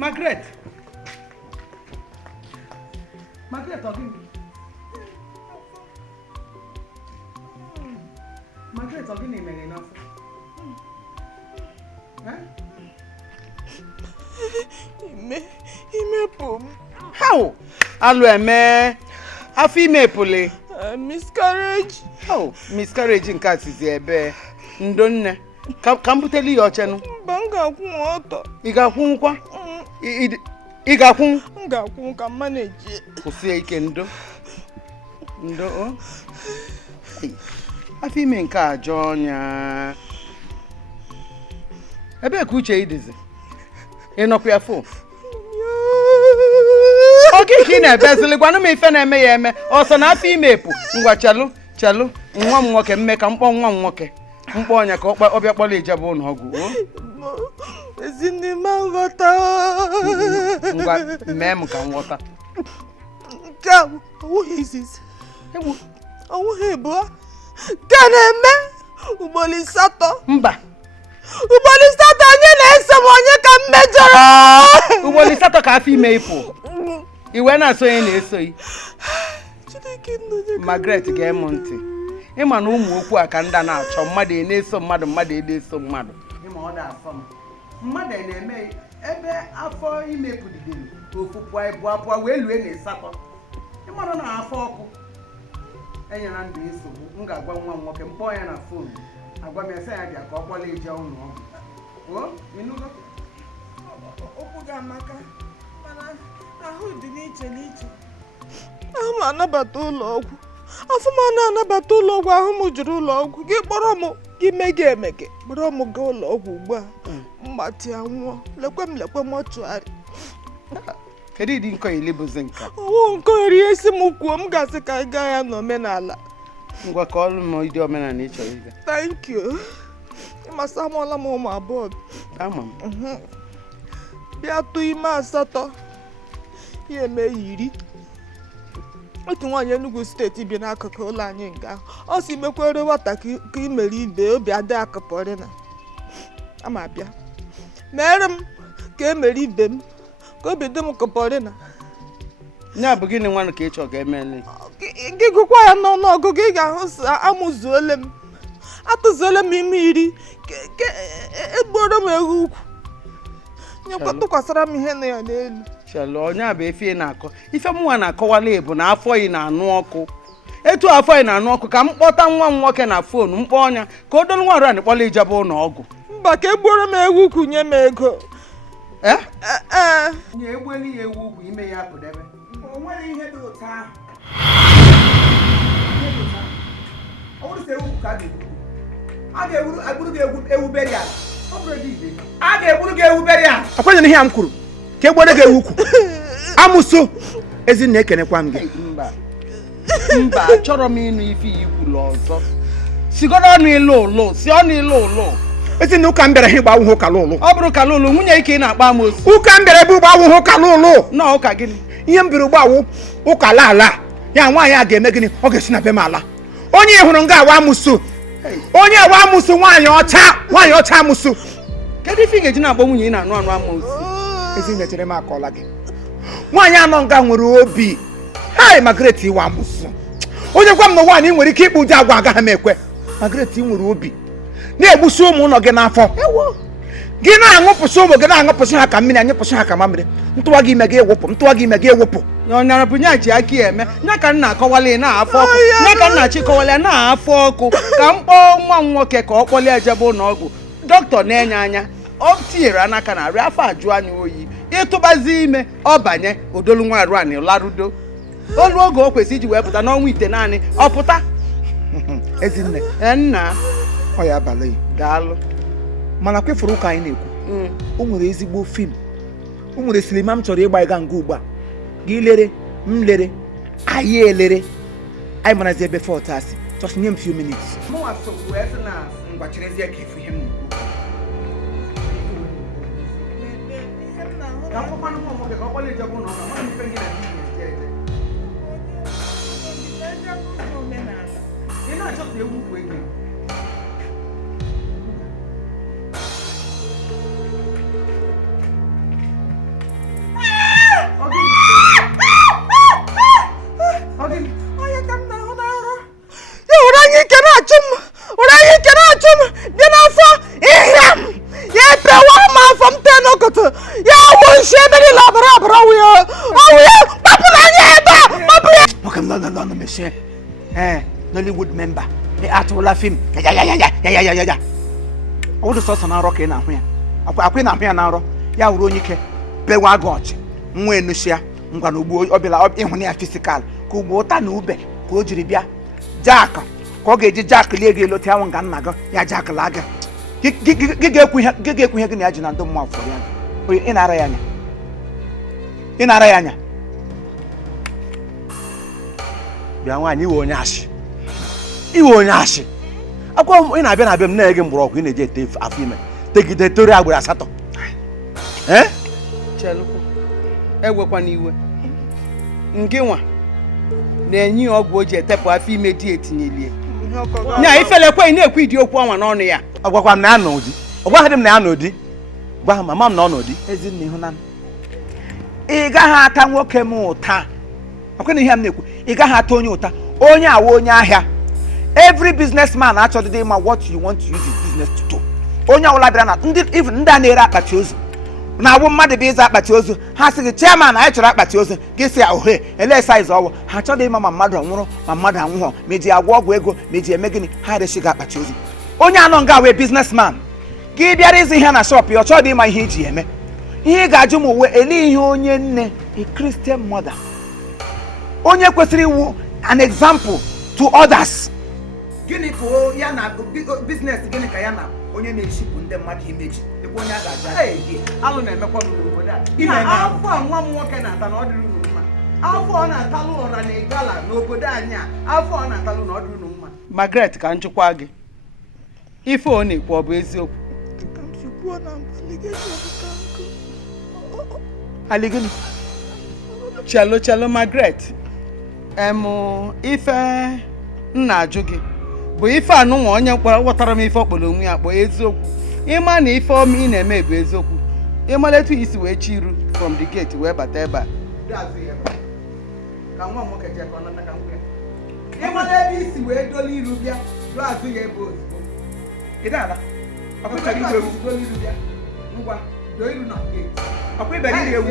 Margaret, talking. Margaret, talking enough. Ime pum. How? Aloe Afi mepule. Miscarriage. Oh, miscarriage in cats is ebe. Ndonne. Kambuteli yo chenu. Banga kumoto. Iga kwa. Iga kun. Nga kun ka manage. Kusie ike ndo. Ndo. Afi me nka ajonya. Ebe ku uche idizi. Enoku ya fo. Okay, kina bezili gwanu me ife na eme ya eme. Oso na afi mepu. Ngwa chalu. Nwa m nwoke mme ka mkpọ nwa m nwoke. Mkpọ onya ka ọbịa kpọla ijebe ụlọ ọgwụ. Ezini mangota. Ngwa mee m ka nghọta. Kam, who is this? Owu hebo. Kana eme uboli sato. Mba. Uboli sato onye na-eso m onye ka mmejọrọ. Uboli sato ka afi mepu. Iwe na-aso onye na-eso yi. Margaret ga-emu ntị. Ịma na ụmụ okwu a ka ndị na-achọ mmadụ na-eso mmadụ na-eso mmadụ. Ịma ọ da-asọ m. Mmadụ na-eme ebe afọ imepụdidere ofupụ abụọ wee lue na ịsatọ. Ịma na afọ ọkụ. Enyere ndụ nsogbu. M ga-agwa nwa m nwoke mkpọ ya na fon. Agwa m ese ya bịa ka ọ kpọla ije ụlọ ọgwụ. O, ịnụgo? Okwu ga-amaka. Mana ahụ dị n'iche. Ahụ m anabata ụlọ ọgwụ. Afọ m anabata ụlọ ọgwụ ahụ m jụrụ ụlọ ọgwụ. Gị kpọrọ m imege emege. Kpọrọ m gaa ụlọ ọgwụ ugbu a. Mgbatị anwụọ. Lekwe mọchụarị. Kedu ịdị nkọ ilebụzi nka? Owu nkọ eri esi m kwuo m gasị ka ị gaa ya n'omenala. Ngwa ka ọlụ m ịdị omenala ịchọrọ ịga. Thank you. Ịmasa amụọla m ụmụ abụọ. Ama m. Bịa tụ ime asatọ. Ya eme 10. Otu nwaanyị Enugu steeti bi n'akụkụ ụlọ anyị nga. Ọ si mekwere nwata ka imere ibe obi adị akụpọrị na. Ama bịa. Mere m ka emere ibe m ka obi dị m kụpọrị na. Nya bụ gịnị nwanụ ka ịchọ ga-emele? Gị gụkwa ya n'ọnụọgụgụ ị ga-ahụ amụzuole m. Atụzuole m ime 10. Egboro m ewu ukwu. Tụkwasara m ihe na ya n'elu. Chalo, onye a bụ efe na-akọ. Ife mụnwa na-akọwala ebu na afọ yi na-anụ ọkụ. Etu afọ yi na-anụ ọkụ ka m kpọta nwa m nwoke na fon mkpọ ọnya ka o dolu nwa ọrụ anyị kpọla ijebe ụlọ ọgwụ. Mba ka egboro m ewu ukwu nye m ego. Nye egbeli ya ewu ukwu ime ya pụdebe. O nwere ihe dị ụtọ ahụ. Ọ bụrụ sị ewu ukwu ka a ga-egburu gị ewu berial. Ọ bụrụ dị ibe. A ga-egburu gị ewu berial. Akwenye ihe m kwuru. Ka egboro gị ewu ukwu. Amụso Ezinne ekenekwa m gị. Mba, achọrọ m ịnụ ife ikwulu ọzọ. Sigoro ọnụ ilu ụlụ, si ọnụ ilu ụlụ. Ezinne ụka m bịara ha ịgba awụhụ kalụlụ. Ọ bụrụ kalụlụ, nwunye ike ị na-akpa amosu. Ụka m bịara ebe ụgba awụhụ kalụlụ. Na ụka gịnị? Ihe m biri ụgba awụ ụka ala. Ya nwaanyị a ga-eme gịnị? Ọ ga-esi na be m ala. Onye hụrụ nga awa amụso. Onye awa amụso nwaanyị ọcha amụso. Kedu ife ị ga-eji na-akpọ nwunye ị na-anụ anụ amosu? Ezinne chere m akọla gị. Nwaanyị anọ nga nwere obi. Hai Margaret iwe amụsụ. Onye gwa m na nwaanyị nwere ike ịkpụ ụdị agwa agaghị m ekwe. Margaret nwere obi. Na-egbusi ụmụ ụlọ gị n'afọ. Gị na-aṅụpụsị ụmụ gị na-aṅụpụsị ha ka mmiri anyụpụsị ha ka mamịrị. Ntụwa gị ime gị ewepụ. Ọnyara bụ nya ji aka eme. Nya ka nna akọwala na-afọ ọkụ. Nya ka nna chịkọwala na-afọ ọkụ. Ka m kpọọ nwa m nwoke ka ọ kpọlie ejebe ụlọ ọgwụ. Dọkịta na-enye anya. Ọ tinyere anaka na arị afọ ajụ anya oyi. Ịtụbazi ime ọ banye odolu nwa arụ anị larudo. Olu oge o kwesị iji wee pụta n'ọnwa ite naanị ọ pụta. Ezinne Nna ọ ya abalị daalụ. Mana kwefuru ụka anyị na-ekwu. O nwere ezigbo fim. O nwere sinima m chọrọ ịgba ịga nga ugbu a. Gị lere, m lere, anyị elere. Anyị marazi ebe fọt asị. Just nye m few minutes. Mụnwa sokwu esi na ngwachirezie ka efu ihe m na-ekwu. Ka akwụkwọ nụkwụ nwoke ka ọ kpọla ijebe ụlọ ọgwụ. Mmadụ ife gị na ndị ị na-achọpụta ewu ukwu ego. say Nollywood member atụla film ya ọ dị sọsọ na nrọ ka ị na-ahụ ya akwa ị na-ahụ ya na nrọ ya wuru onye ike bewa gị ọchị nwa enusia ngwa na ugbo ọbịla ịhụ na ya fisikal ka ugbo ụta na ube ka o jiri bịa jak ka ọ ga-eji jak lie gị elote anwụ nga nna gị ya jak laa gị gị ga-ekwu ihe gị na ya ji na ndị mmụọ fọrọ ya ị na-ara ya anya bịa nwaanyị iwe onye ashị akwụkwọ ị na-abịa m na-ege mgbọrọgwụ ị na-eji ete afọ ime tegide tori agbụrụ 8 Chelukwu ewekwana iwe nke nwa na-enye ọgwụ o ji etepụ afọ ime di etinyelie nya ifelekwe ị na-ekwu ịdị okwu ọnwa n'ọnụ ya ọgwakwa m na ya n'ụdị ọgwaghị m na ya n'ụdị gwa ha mama m na ọ n'ụdị Ezinne ịhụnanụ ị gaghị ata nwoke m ụta ọkwa na ihe m na-ekwu ị gaghị ata onye ụta onye awa onye ahịa every businessman achọdịdị ịma what you want to use his business to do onye ọbụla bịara na ndị a na-ere akpati ozu na-agwụ mmadụ bụ ịza akpati ozu ha sị gị chairman anyị chọrọ akpati ozu gị si ohe ele saiz ọwụ ha chọdị ịma ma mmadụ nwụrụ ma mmadụ anwụghọ ma eji agwọ ọgwụ ego ma eji eme gịnị ha resi gị akpati ozu onye anọ nga wee businessman gị bịara ịzụ ihe na shop ya ọ chọdị ịma ihe iji eme ihe ị ga-ajụ m uwe ele ihe onye nne a Christian mother onye kwesịrị iwu an example to others gịnị ka ya na business gịnị ka ya na onye na-eshipụ ndị mmadụ imeji ekwe onye a ga-aja alụ na-emekwa n'obodo a afọ a nwa m nwoke na-ata na ọ dịrị unu mma afọ ọ na-atalụ ụra na igala n'obodo anyị a afọ ọ na-atalụ na ọ dịrị unu mma Margaret ka njụkwa gị ife ọ na-ekwu ọ bụ eziokwu aligini chelo Margaret ife nna ajụ gị bụ ife anụnwa onye ghọtara m ife ọkpọrọ onwe ya kpọọ eziokwu ịma na ife ọma ị na-eme bụ eziokwu ịmara etu isi wee chiru from the gate wee bata ebe a ịmara ebe isi wee doli iru bịa dụ azụ ya ebe ozugbo ngwa doo iru na gate ọkwa ịbịara iri ewu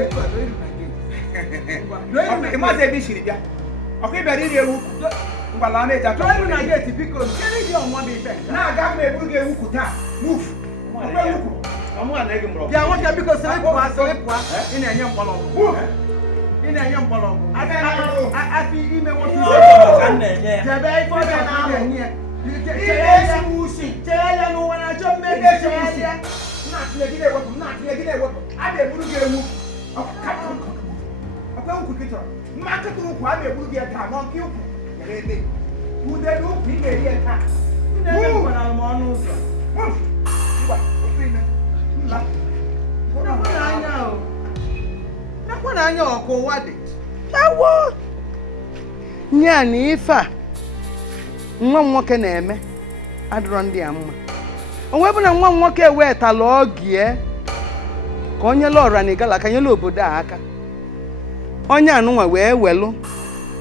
ịmazi ebe i siri bịa ọkwa ịbịara iri ewu ngwala na-eji atọ doo iru na gate biko nkiri dị ọnwa bụ ife na-aga m ebu gị ewu kwuta move bịa nwoke biko sịrịpụa ị na-enye mkpọrọgwụ afọ ime nwoke jebe ife ọbịa na-enye ya chee ya n'ụwa na achọ mmege chee ya na-atụlegide ewepụ a na-eburu gị ewu ọkwa ukwu gị chọrọ mmakịta ukwu a na-eburu gị taa nọ nke ukwu ebe ude n'ukwu ị na-eri ya taa ọnụ ụzọ nakwa n'anya ọkụ ụwa dị nye a na ife a nwa m nwoke na-eme adịrọ ndị a mma onwe bụ na nwa m nwoke ewetala ogie ka onye lọra na igala ka nyela obodo a aka onye anụnwa wee welụ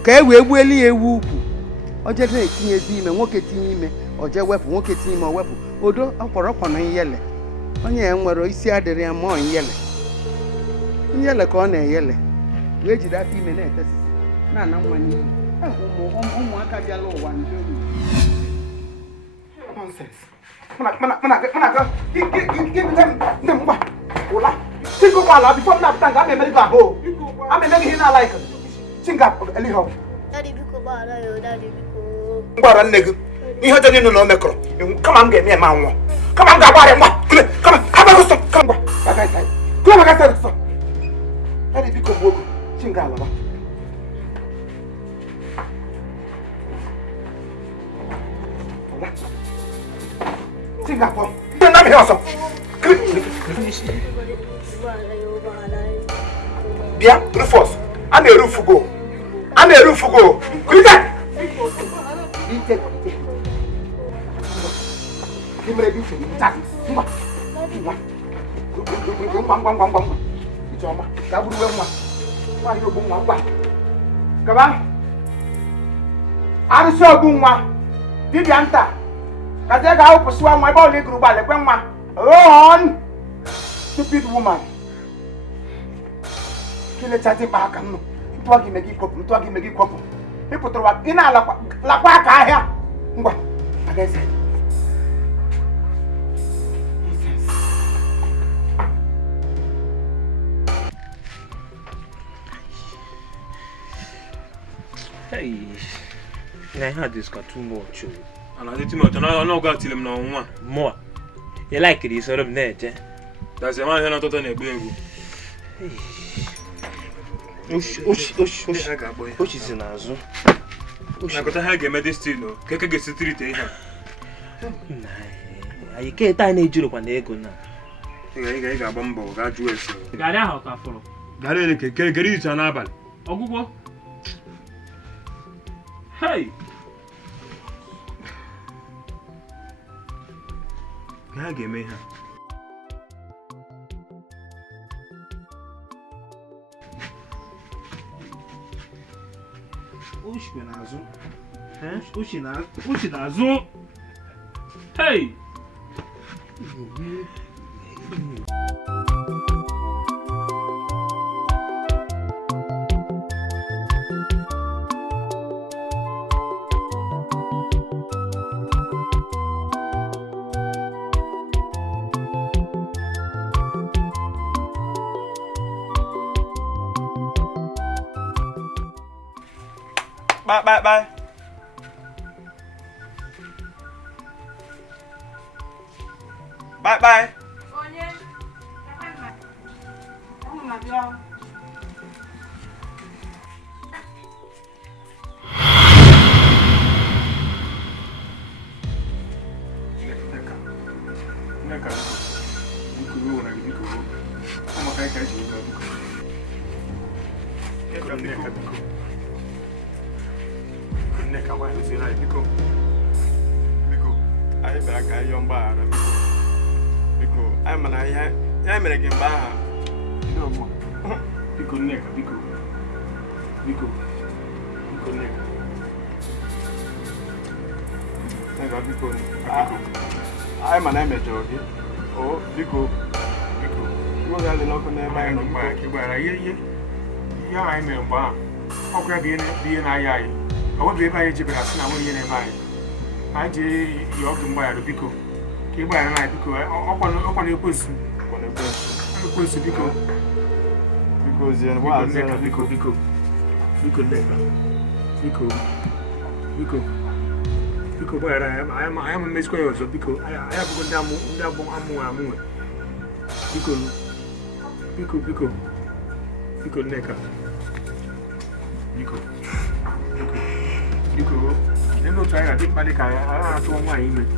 ka e wee gbuelu ya ewu ukwu oje na-etinyezi ime nwoke tinye ime oje wepụ nwoke tinye ime owepụ odo ọkpọrọkpọ na nyele onye ya nwere isi adịrị ya ma nyele ka ọ na-eyele wee jide afọ ime na-etesisi na-ana nwa n'iyi ụmụaka bịala ụwa ndị ngwara nne gị ihe ọjọọ niile na o mekọrọ kama m ga-eme eme anwụọ kama m ga-agbarị ngwa kama agbagụsọ kama ngwa Daddy biko gbuo ogo chinga alaba chinga pọ ndị nna m ihe ọsọ bịa Rufus a na-erufugo krike ngwa Ijeọma ka bụrụ nwa nwaanyị ogbu nwa ngwa gaba arụsị ogbu nwa dibịa nta kazie ga-awụpụsịwa nwa ebe ọla iguru ụgbọala ekwe nwa on stupid woman kilecha dị mkpa aka nnụ ntụọ gị ime gị kwopụ ịpụtara ị na-alakwa aka ahịa ngwa aga eze Hey, I had this got too much. And I did too much, and I know got till him now one more. You like it, sort of net, eh? That's a man who not on a baby. Osh is in Azu. I got a hag a medicine, Kaka gets a treat, eh? I can't tiny Europe and ego now. I got bumbo, got you. Got out of follow. Got it, get it an abal. Ogugo. Hey! Can I get me here? Ushinazo. Hey! Bye. Bye. I'm an amateur. Oh, Biko. You are the local name. I am back. Yeah, I'm a bar. How can be an I won't be by a Jibas now in a mind. I did you often buy a Biko. Keep by an eye Biko. Open your pussy. On a pussy Biko. Because then what? Biko. Because where I am a Miss Square, because I have gone down Amu. Because Necker. Because they don't try a big panic. I have to my image.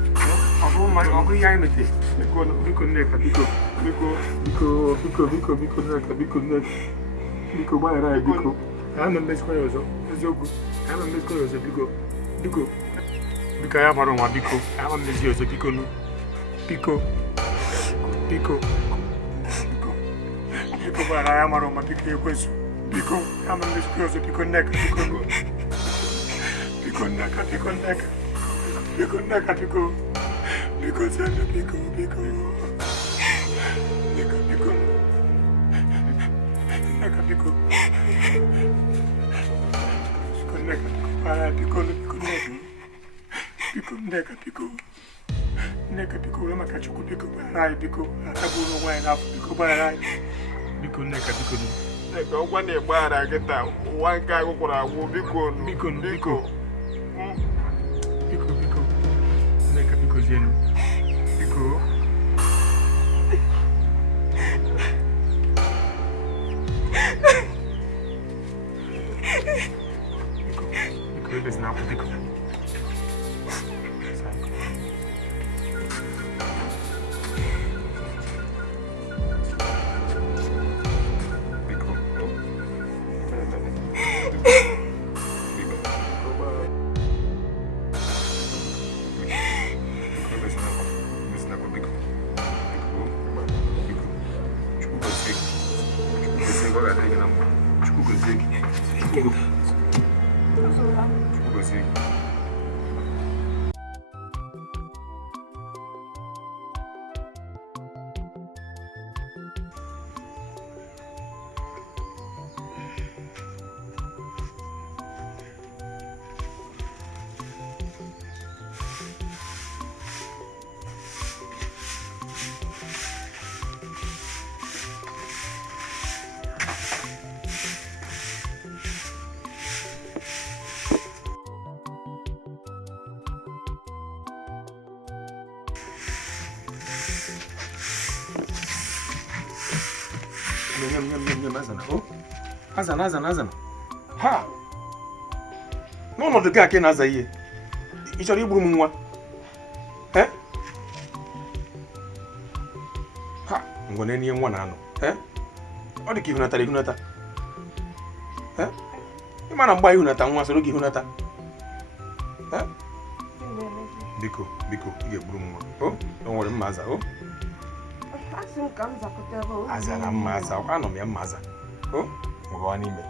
Of my ugly image. Because Necker, because where I go. I'm a Miss Square, so good. I'm a Miss Square, because. Because I am a Biko, I am a Monsieur Pico. Pico, but I am a Roma Pico. Pico, I am a Monsieur Pico neck. Pico neck. Because I'm a Pico. Pico, I'm a cachuco pico by Pico, I have no wine after Pico by Pico Neca Pico. One day, where I get down, one guy who I will Pico, Pico, Neca Pico Zeno. Pico. Pico is now Pico. Azana. Ha! N'ọnọdụ gị a ka ị na-aza ihe. Ị chọrọ igburu m nwa? Ha! Ngwa n'ihe nwa na-anọ. Ọ dị ka ihunata. Ị ma na mgba ihunata nwa soro gị ihunata. Biko, ị ga-egburu m nwa. O nwere mma aza. Azara mma aza. Anọ m ya mma aza. Baba n'ime.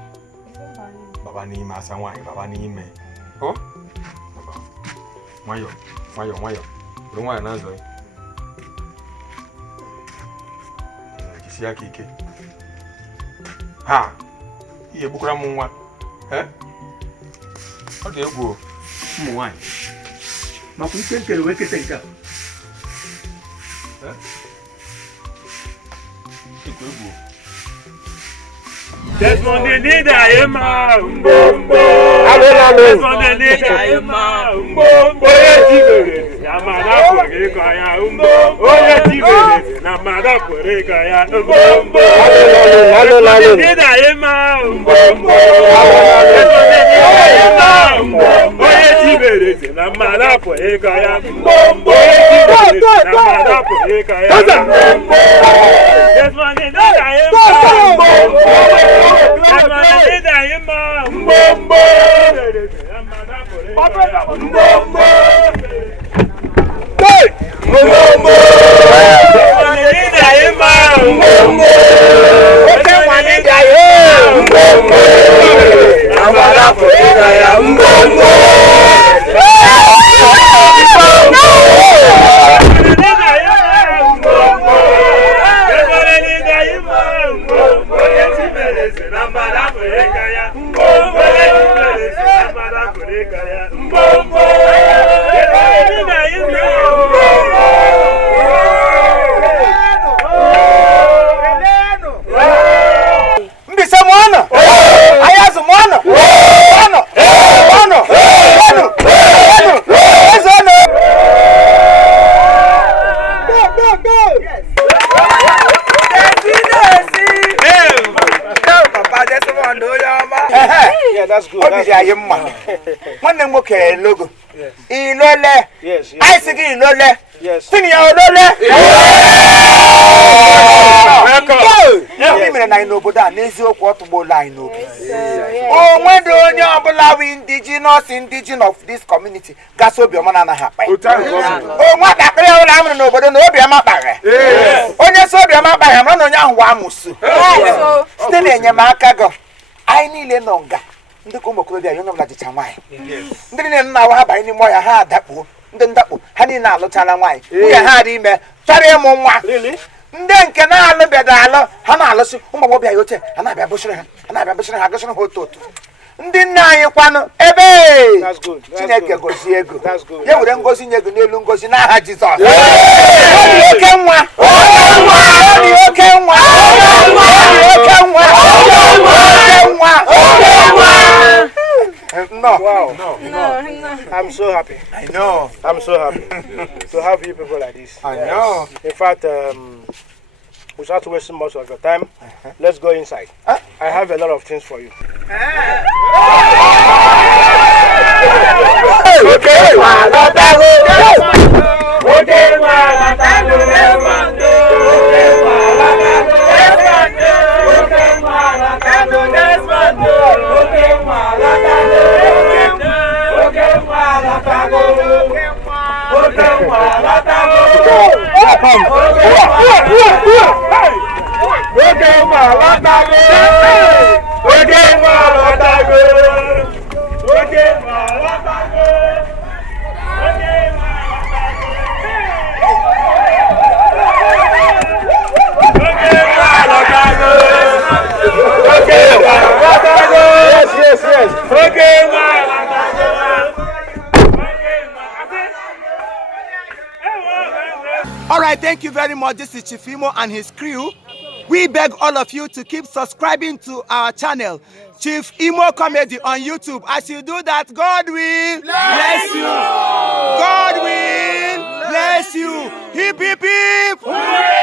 Baba n'ime asa nwaanyị, baba n'ime. Nwayọ. Bụrụ nwaanyị na-azọ ya. Jisi aka ike. Ha! Ihe gbukwara m nwa. Ọ dị egwu ụmụ nwaanyị. Makwa ike nkere wee kete nke a. Ikwu egwu. There's one need I am Mbombo. There's one need I am Mbombo. Yamada Kureka ya Mbombo. Oya Tigre, Namada Kureka ya Mbombo. There's one need I am Mbombo. There's one need I am Mbombo. Oya Tigre, Namada Kureka ya Mbombo. Namada Kureka ya Mbombo. There's one need I am Mbombo. Nwanne m nwoke logo ilole I sị gị ilole sini ya olole ndị mere na anyị n'obodo a n'eziokwu ọtụgbola anyị n'obi onwe dị onye ọbụla wi indigenous of this community gasị obiọma na anaghị akpa onwe ntakịrị ọbụla amụrụ n'obodo na obiọma kpagha onye si obiọma kpagha mara na onye ahụ wa amụsụ site na enyemaka gị anyị niile nọ nga ndị ka ụmụ okorobịa onye ọbụla jicha nwaanyị ndị niile nna ha banye n'ime ọhịa ha adakpuo ndị ndakpo ha niile alụchala nwaanyị nwunye ha dị ime chọrọ ịmụ nwa ndị nke na-alụbedo alụ ha na-alụsị ụmụ agbọghọbịa ya oche ha na-abịa bụchiri ha gụchiri ha otu ndị nna anyị kwanụ ebe Chineke gozie ego ya were ngozi nye ego n'elu ngozi n'aha Jizọs oke nwa No. I'm so happy. I know. I'm so happy to have you people like this. I know. In fact, without wasting much of your time, let's go inside. I have a lot of things for you. Alright, thank you very much. This is Chief Imo and his crew. We beg all of you to keep subscribing to our channel, Chief Imo Comedy on YouTube. As you do that, God will bless you. God will bless you. Hip, hip, hip. Hooray!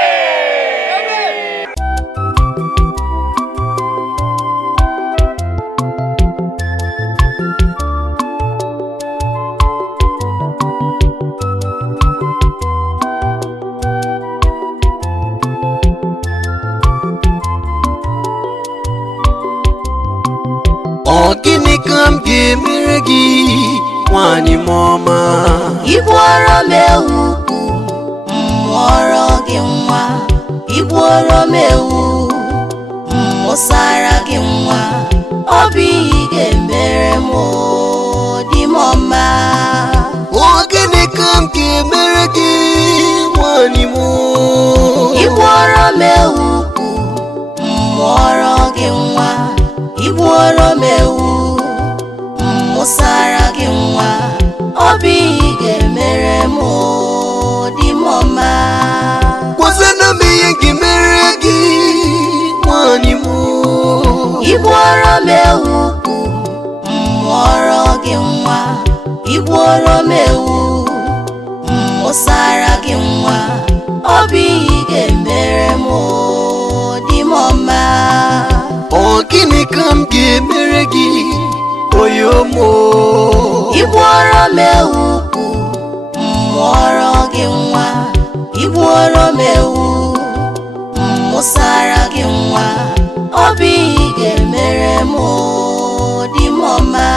gịnị ka m ga-emere gị nwanyị mama? Igworo m ewu ukwu, mmụọrọ gị nwa. Igworo m ewu, mmụsara gị nwa. Ọ bụ ihe ga-emere m dị m ọma. Gịnị ka m ga-emere gị nwanyị m? Igworo m ewu ukwu, mmụọrọ gị nwa. Igworo m ewu, mmụsara gị nwa. Ọ bụ ihe ga-emere m dị m ọma. Kwụsịna m ihe ga-emere gị nwanyị m. Igworo m ewu ukwu, mmụọrọ gị nwa. Igworo m ewu, mmụsara gị nwa. Ọ bụ ihe ga-emere m dị m ọma. Gịnị ka m ga-emere gị oyomo? Igworo m ewu ukwu, mmụọrọ gị nwa. Igworo m ewu, mmụsara gị nwa. Ọ bụ ihe ga-emere m dị m ọma.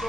So